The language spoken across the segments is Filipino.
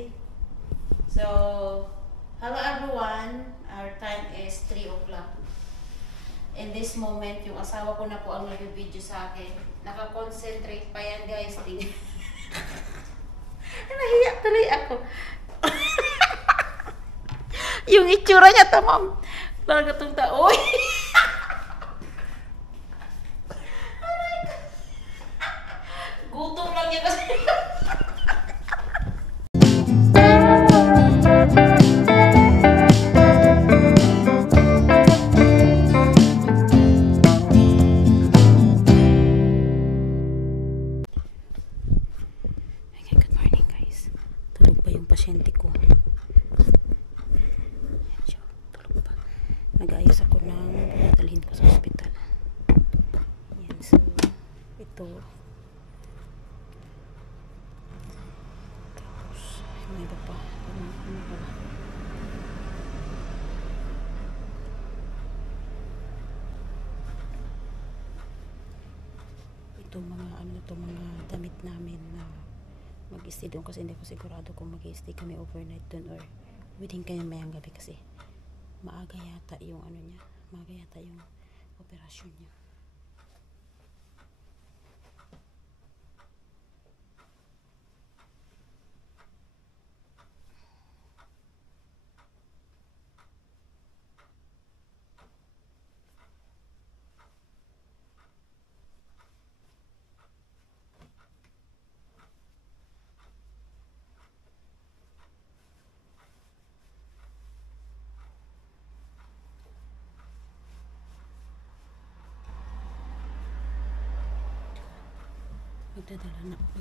ready? So, hello everyone. Our time is 3 o'clock. In this moment, yung asawa ko na po ang nag-video sa akin. Naka-concentrate pa yan, guys. Nahiya tuloy ako. Yung itsura niya, tamam. Talaga itong taoy. Gutom lang niya kasi. Pasyente ko. Ayan siya, tulog pa. Nag-ayos ako ng dalhin ko sa ospital. Ayan, so ito. Tapos may iba pa. Ito mga damit namin na mag-stay doon kasi hindi ko sigurado kung mag-stay kami overnight doon or within kaya mayang gabi kasi maaga yata yung operasyon niya.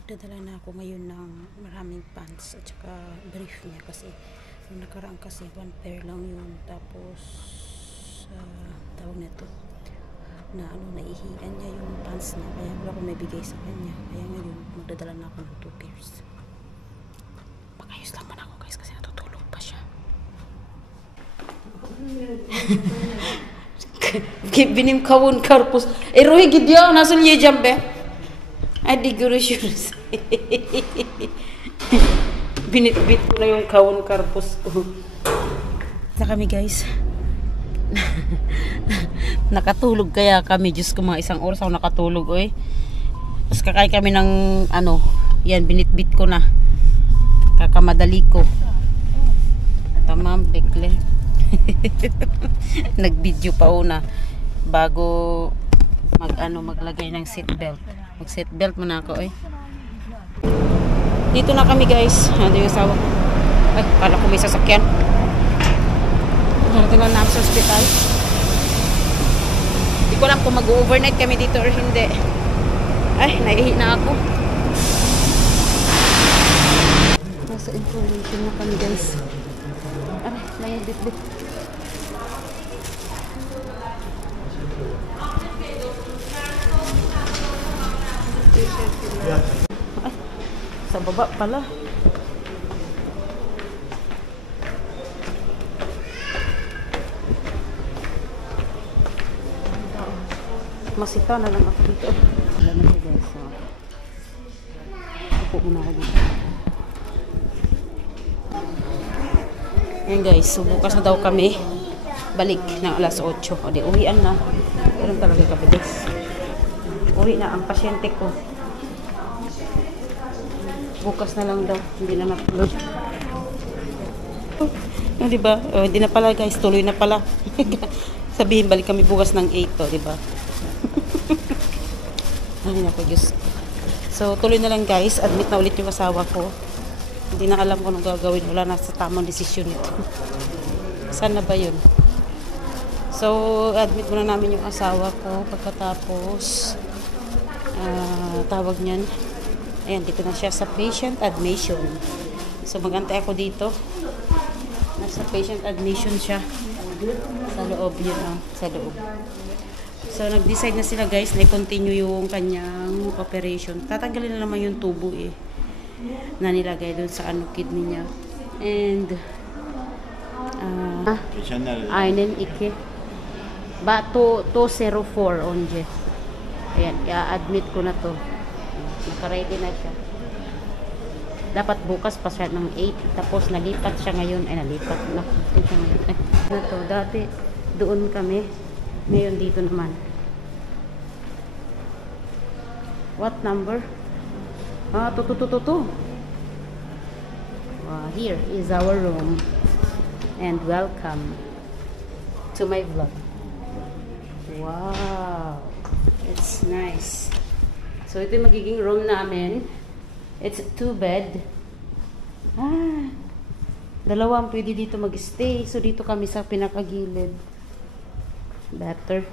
Magdadala na ako ngayon ng maraming pants at saka brief niya kasi yung nakaraan kasi 1 pair lang yun, tapos tawag na to na naihian niya yung pants niya kaya wala akong may bigay sa kanya, kaya ngayon magdadala na ako ng 2 pairs. Pakayos lang muna ako guys kasi natutulog pa siya. Binim kawon karpus rohi gidya nasul ye jambe. Adi guru shurs. Binit-bit ko na yung kawon karpus ko. Na kami guys. Nakatulog kaya kami. Diyos ko, mga 1 oras ako nakatulog. Oy. Tapos kakain kami ng yan, binit-bit ko na. Kakamadali ko. Tamam, dekle. Nag-video pa una bago maglagay ng seatbelt. Mag-seatbelt muna ako dito na kami guys. Ano yung asawa ko? Ay, kala ko may sasakyan. Narating lang namin sa hospital. Hindi ko alam kung mag-overnight kami dito or hindi. Ay, naihi na ako. Nasa information na kami guys. Aray, nanging bit-bit. Ay, sa baba pala. Masita na lang ako dito. Wala na siya guys. So, upo muna ako dito. Ayan guys, so bukas na daw kami balik ng alas 8. O di, uwian na. Pero talaga kabidis. Uwi na ang pasyente ko. Bukas na lang daw, hindi na na-upload. Diba? Hindi na pala guys, tuloy na pala. Sabihin, balik kami bukas ng 8, diba? Ay, naku, Diyos. So, tuloy na lang guys, admit na ulit yung asawa ko. Hindi na alam kung anong gagawin. Wala na sa tamang desisyon ito. Saan na ba yun? So, admit muna namin yung asawa ko. Pagkatapos, tawag niyan. Ayan, dito na siya sa patient admission. So, mag-antay ako dito. Nasa patient admission siya. Sa loob yun, sa loob. So, nag-decide na sila guys na i-continue yung kanyang operation. Tatanggalin na naman yung tubo na nilagay doon sa kidney niya. And, aynen ikke. Ba, 204 onje. Ayan, i-admit ko na to. Naka-ready na siya. Dapat bukas pa siya ng 8. Tapos nalipat siya ngayon. Ay, nalipat. Nakutin siya ngayon. Ay, na to. Dati doon kami. Ngayon dito naman. What number? Ah, 2. Here is our room. And welcome to my vlog. Wow. It's nice. So, ito yung magiging room namin. It's 2 bed. Dalawa ang pwede dito mag-stay. So, dito kami sa pinakagilid. Better.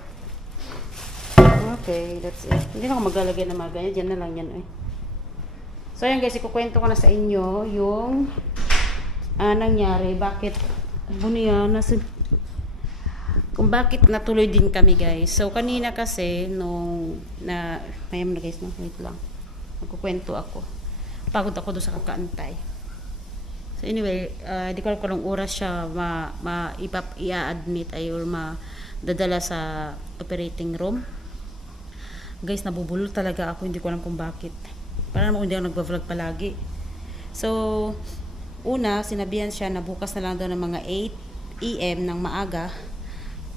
Okay, that's it. Hindi na ako maglalagay ng mga ganyan. Diyan na lang yan. So, ayan guys, ikukwento ko na sa inyo yung nangyari. Bakit? Kung bakit natuloy din kami guys. So, kanina kasi, mayam na guys, no? Wait lang. Magkukwento ako. Pagod ako doon sa kakaantay. So anyway, di ko alam kung anong oras siya i-admit or madadala sa operating room. Guys, nabubulol talaga ako. Hindi ko alam kung bakit. Para naman hindi ako nagba-vlog palagi. So, una, sinabihan siya na bukas na lang daw ng mga 8 AM ng maaga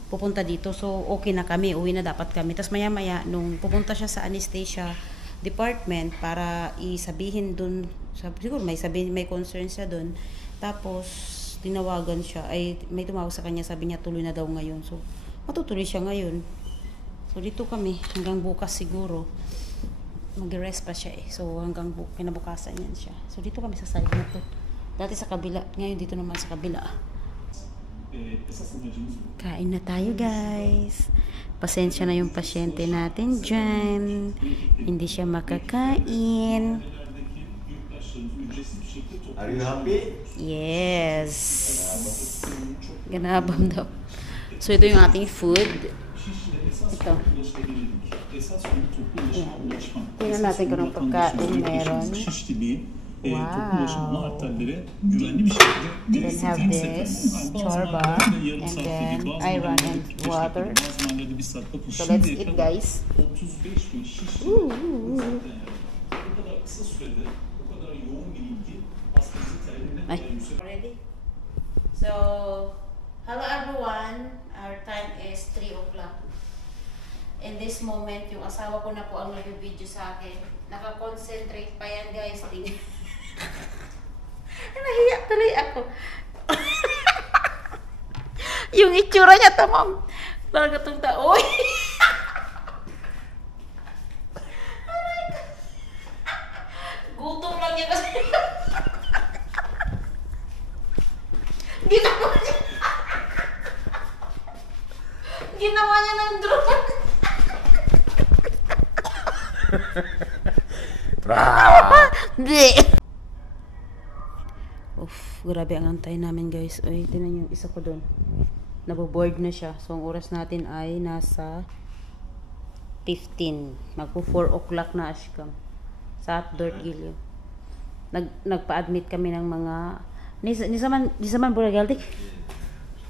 pupunta dito. So, okay na kami. Uwi na dapat kami. Tapos maya-maya, nung pupunta siya sa anesthesia department para isabihin dun, siguro may concern siya dun, tapos tinawagan siya, may tumawag sa kanya, sabi niya tuloy na daw ngayon. So matutuloy siya ngayon. So dito kami hanggang bukas siguro, mag-rest pa siya so hanggang kinabukasan yan siya. So dito kami sa side na to, dati sa kabila, ngayon dito naman sa kabila. Kain na tayo guys. Pasensya na yung pasyente natin dyan. Hindi siya makakain. Are you happy? Yes. Ganabam daw. So ito yung ating food. Ito. Ayan. Tingnan natin kung anong pagkain meron. Wow. Then have this chorba and then ayran and water. So let's eat guys. Ready? So hello everyone. Our time is 3 o'clock. In this moment, yung asawa ko na po ang nag-video sa akin. Naka-concentrate pa yan guys. Nahiya tuloy ako. Yung itsura niya tamang talaga itong taoy. Gutom lang niya kasi. Ginawa niya ng drone. Grabe ang antay namin guys. Ay, tinan yung isa ko doon. Naboboard na siya. So, ang oras natin ay nasa 15. Magpo 4 o'clock na ashkam. Sa Dort Gilio. Nagpa-admit kami ng mga ni zaman Buragaldik.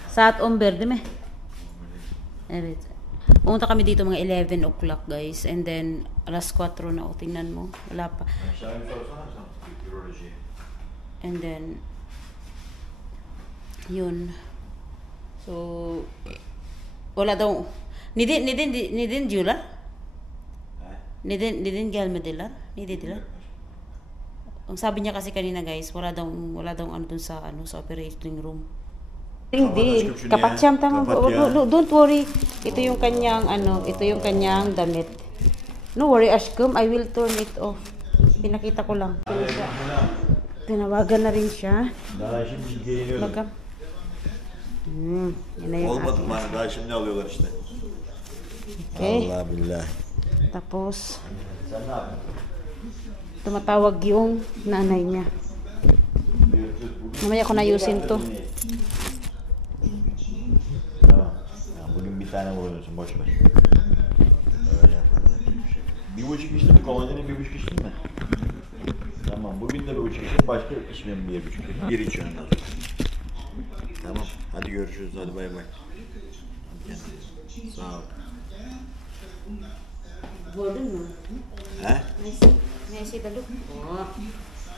Sa Omber, di me? Pumunta kami dito mga 11 o'clock guys. And then, alas 4 na. O, tingnan mo. Wala pa. And then, yun. So, wala daw. Nidin Jula? Nidin Galmedilla? Nidin. Ang sabi niya kasi kanina guys, wala daw ano dun sa operating room. Hindi, kapatsam tama. Don't worry. Ito yung kanyang damit. No worry, Ashkum, I will turn it off. Pinakita ko lang. Tinawagan na rin siya. Baga. Yan na yung Olmadı mı? Daha şimdi alıyorlar işte. Okay. Allah billah. Tapos, tumatawag yung nanay niya. Mamaya ko na ayusin to. Tamam. Bugün bir tane vurulursun, boş ver. Öyle yaparlar. 1,5 içtin mi? Komandinin 1,5 içtin mi? Tamam. Bugün de 1,5 içtin. Başka içmeyin 1,5. Bir içiyorsun daha. Tamam. Hadi görüşürüz. Hadi bay bay. Sağ ol. Gördün mü? He? Neyse de look.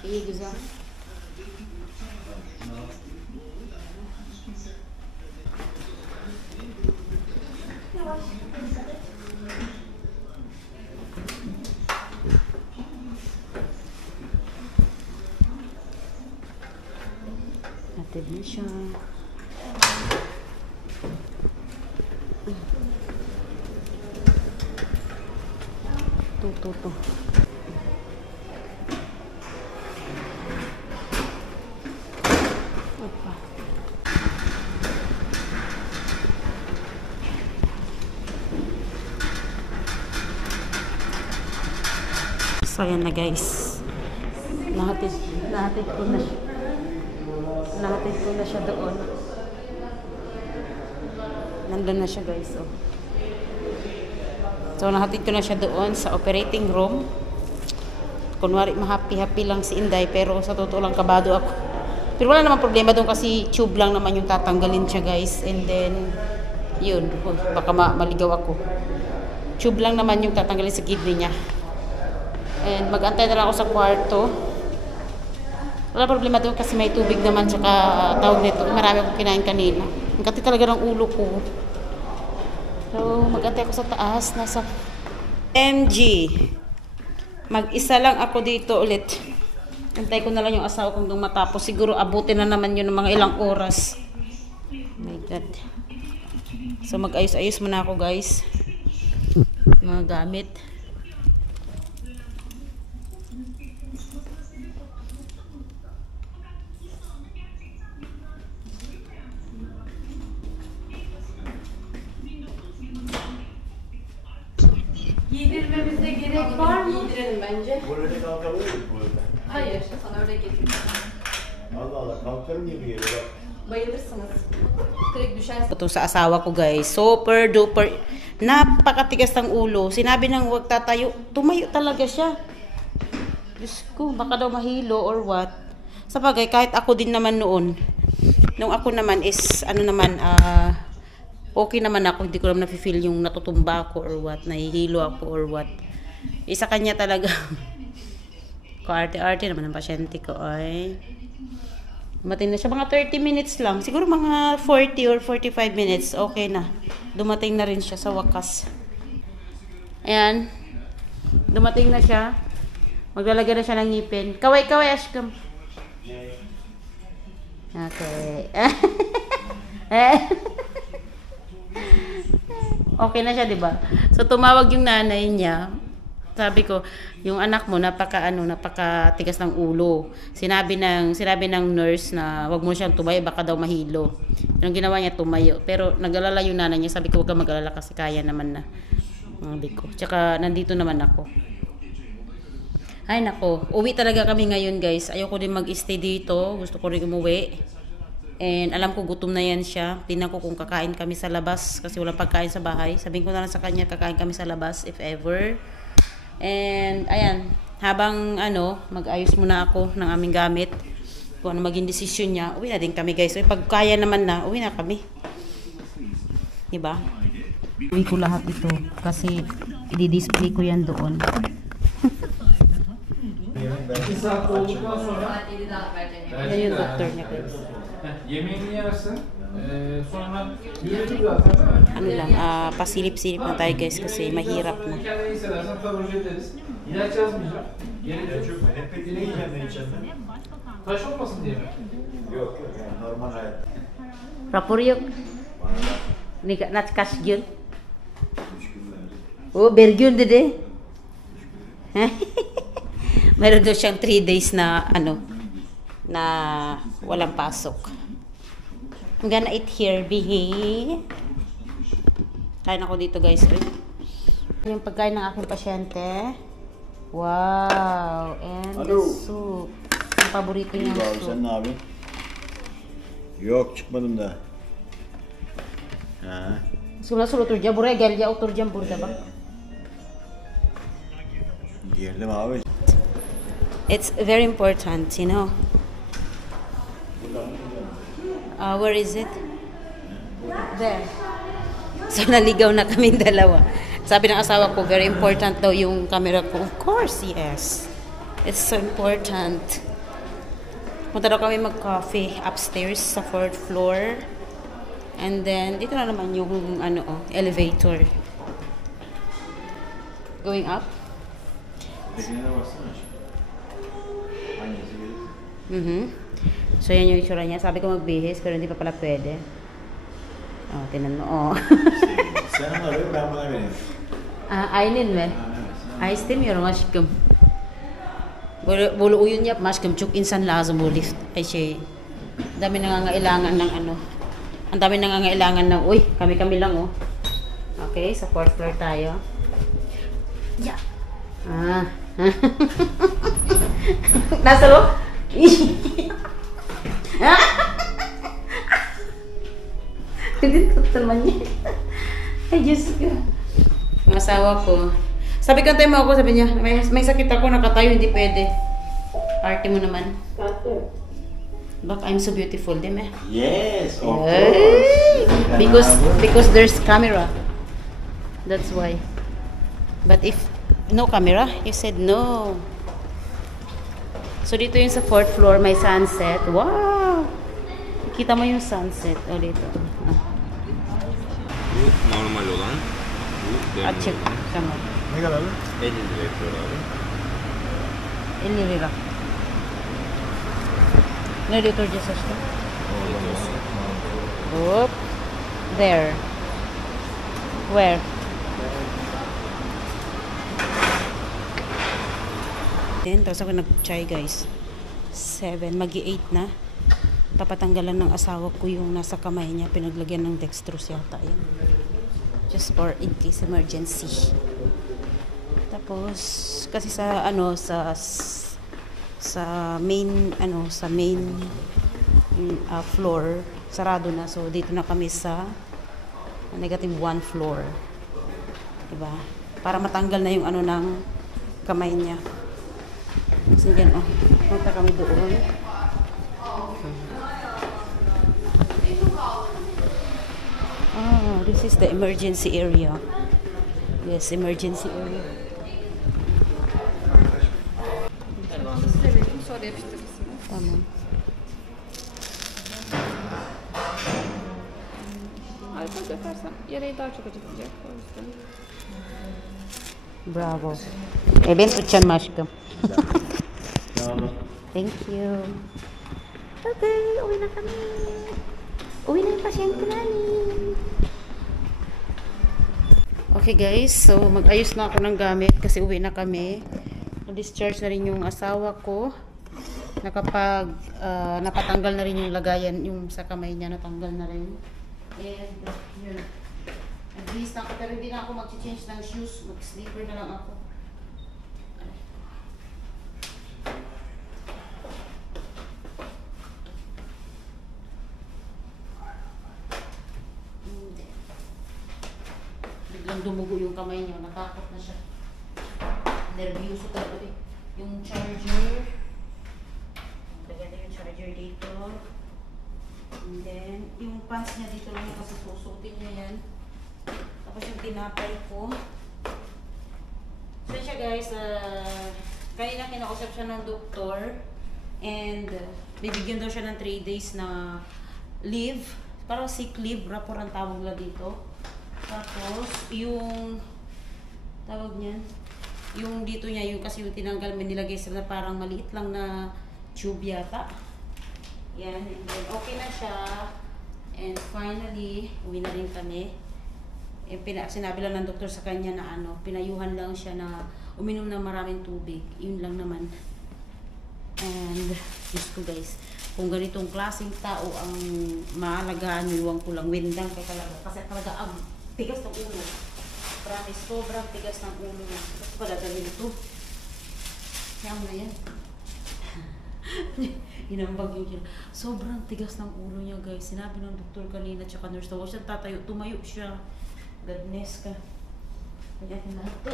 İyi güzel. Natin na siya. Tuh. Opa. So, ayan na guys. Nahatid ko na siya. Nahatid ko na siya doon. Nandun na siya guys. Oh. So, nahatid ko na siya doon sa operating room. Kunwari, ma-happy lang si Inday, pero sa totoo lang, kabado ako. Pero wala naman problema doon kasi tube lang naman yung tatanggalin siya guys. And then, yun. Baka maligaw ako. Tube lang naman yung tatanggalin sa kidney niya. And mag-antay na lang ako sa kwarto. Wala problema doon kasi may tubig naman, tsaka tawag nito. Marami akong kinain kanina. Ang kati talaga ng ulo ko. So, mag-antay ako sa taas. Nasa MG. Mag-isa lang ako dito ulit. Antay ko na lang yung asawa kong matapos. Siguro abutin na naman yun ng mga ilang oras. Oh my God. So, mag-ayos-ayos muna ako guys. Mga gamit. Giydirmemize gerek var mı? Giydirelim bence. Burada kalkabilir miyim burada? Hayır, sana öyle getirdim. Allah Allah, kalkarım gibi geliyor bak. Bayılırsınız. Direkt düşersin. Ito sa asawa ko guys. Super duper. Napakatigas ng ulo. Sinabi nang huwag tatayo. Tumayo talaga siya. Diyos ko, baka daw mahilo or what. Sa bagay, kahit ako din naman noon. Nung ako naman is, okay naman ako. Hindi ko naman nafe-feel yung natutumba ako or what. Nahihilo ako or what. Isa kanya talaga. Kaarte-arte naman ang pasyente ko ay. Dumating na siya. Mga 30 minutes lang. Siguro mga 40 or 45 minutes. Okay na. Dumating na rin siya sa wakas. Ayan. Dumating na siya. Maglalagay na siya ng ngipin. Kaway-kaway, Ashkam. Okay. Okay na siya, di ba? So, tumawag yung nanay niya. Sabi ko, yung anak mo napakatigas ng ulo. Sinabi ng nurse na wag mo siyang tumayo, baka daw mahilo. Yung ginawa niya, tumayo. Pero nag-alala yung nanay niya. Sabi ko, wag kang mag-alala kasi kaya naman na. Sabi ko. Tsaka nandito naman ako. Ay nako, uwi talaga kami ngayon guys. Ayoko din mag-stay dito. Gusto ko rin umuwi. And alam ko gutom na yan siya. Tingnan ko kung kakain kami sa labas kasi walang pagkain sa bahay. Sabihin ko na lang sa kanya kakain kami sa labas if ever. And ayan, habang mag-ayos muna ako ng aming gamit. Kung ano maging desisyon niya, uwi na din kami guys. So, pag kaya naman na, uwi na kami. Diba? Uwi ko lahat ito kasi i-display ko yan doon. Yan yung doktor niya guys. Yemeğini yersin. Sonra yürüdür zaten. Pasilip-silip na tayo guys kasi mahirap na. Kendini hissedersen taburcu ederiz. İlaç yazmayacağım. Gerek yok. Hep ne yiyeceğim ben içeceğim ben? Taş olmasın diye mi? Yok yani normal hayat. Rapor yok. Nat cash yun. Oh, bergyun dedi. Meron daw siyang 3 days na na walang pasok. I'm gonna eat here, bihi. Kain ako dito guys. Yung pagkain ng aking pasyente. Wow! And the soup. Ang paborito niyang soup. Sen ne yapıyorsun? Yok çıkmadım da. Ha. Nasıl oturacağım? Buraya gel ya, oturacağım burada bak. Diyelim abi. It's very important, you know. Where is it? There. So, naligaw na kaming dalawa. Sabi ng asawa ko, very important daw yung camera ko. Of course, yes. It's so important. Punta daw kami mag-coffee upstairs sa 4th floor. And then, dito na naman yung elevator. Going up. So, yan yung itsura niya. Sabi ko magbihis, pero hindi pa pala pwede. Oh, tinan mo. Oh. Sen onları ben buna vereyim. Aynen mi? Ay, istemiyorum aşkım. Böyle uyun yapma aşkım. Çok insan lazım bu lift. Ay şey. Dami nangangailangan ng Ang dami nangangailangan ng, uy, kami-kami lang, oh. Okay, sa 4th floor tayo. Yeah. Nasa lo? Hindi naman niya. Ay, Diyos ko. Ang asawa ko. Sabi kantay mo ako, sabi niya, may sakit ako, nakatayo, hindi pwede. Arte mo naman. Look, I'm so beautiful, di ba? Yes, of Hey! course. Because there's camera. That's why. But if no camera, you said no. So dito yung sa 4th floor, may sunset. Wow! Kita mo yung sunset. O dito. Bu normal olan. Bu dönme Açık. olan. Tamam. Ne kadar? 50 lira yapıyor abi. 50 lira. Ne dito dyan sa store? Oop. There. Where? Then, tapos ako nag-chai guys. 7, magi-8 na. Papatanggalan ng asawa ko yung nasa kamay niya. Pinaglagyan ng dextrose yata. Yan. Just for in case emergency. Tapos, kasi sa main floor sarado na, so dito na kami sa -1 floor, diba, para matanggal na yung ng kamay niya. So yan, punta kami doon. This is the emergency area. Yes, emergency area. Sonra yapıştırırsın. Tamam. Arka dökersen yarayı daha çok acıtacak. O yüzden. Bravo. Ben tutacağım aşkım. Tamam. Thank you. Okay, uwi na kami. Uwi na yung pasyente namin. Okay guys, so mag-ayos na ako ng gamit kasi uwi na kami. Na-discharge na rin yung asawa ko. Napatanggal na rin yung lagayan, yung sa kamay niya natanggal na rin. And yun. Nag-bihis na ako pero hindi na ako mag-change ng shoes. Mag-sleeper na lang ako. Biglang dumugo yung kamay niya. Natakot na siya. Nervyoso talaga eh. Yung charger. Lagyan yung charger dito. And then, yung pants niya dito lang kasi susutin niya yan. Tapos yung tinapay ko. So siya guys, kanina kinausap siya ng doktor. And bibigyan daw siya ng 3 days na leave. Parang sick leave, rapor ang tawag nila dito. Tapos, yung tawag niyan, yung dito niya, yung kasi yung tinanggal, may nilagay sa na parang maliit lang na tube yata. Yan, and then okay na siya. And finally, uwi na rin kami. Sinabi lang ng doktor sa kanya na pinayuhan lang siya na uminom ng maraming tubig. Yun lang naman. And, Diyos ko guys, kung ganitong klaseng tao ang maalagaan, iwan ko lang, windang kay talaga. Kasi talaga ang tigas ng ulo. Promise, sobrang tigas ng ulo niya. Tapos pala dahil ito. Kaya mo na yan. Inambag yung siya. Sobrang tigas ng ulo niya guys. Sinabi ng doktor kanina, tsaka nurse, huwag siya tatayo. Tumayo siya. Goodness ka. Kaya na ito.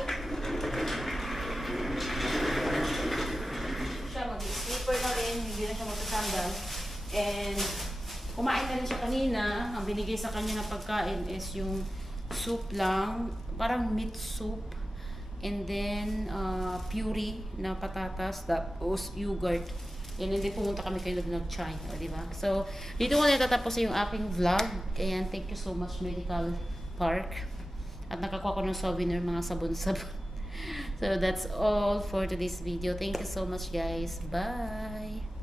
Siya mag-sleeper na rin. Hindi na siya matatanggal. And kumain na rin siya kanina. Ang binigay sa kanya na pagkain is yung soup lang. Parang meat soup. And then puree na patatas. Tapos yogurt. Yan, hindi pumunta kami kayo nag-China, di ba? So, dito ko na natatapos yung aking vlog. Ayan, thank you so much, Medical Park. At nakakuha ko ng souvenir, mga sabon-sabon. So, that's all for today's video. Thank you so much, guys. Bye!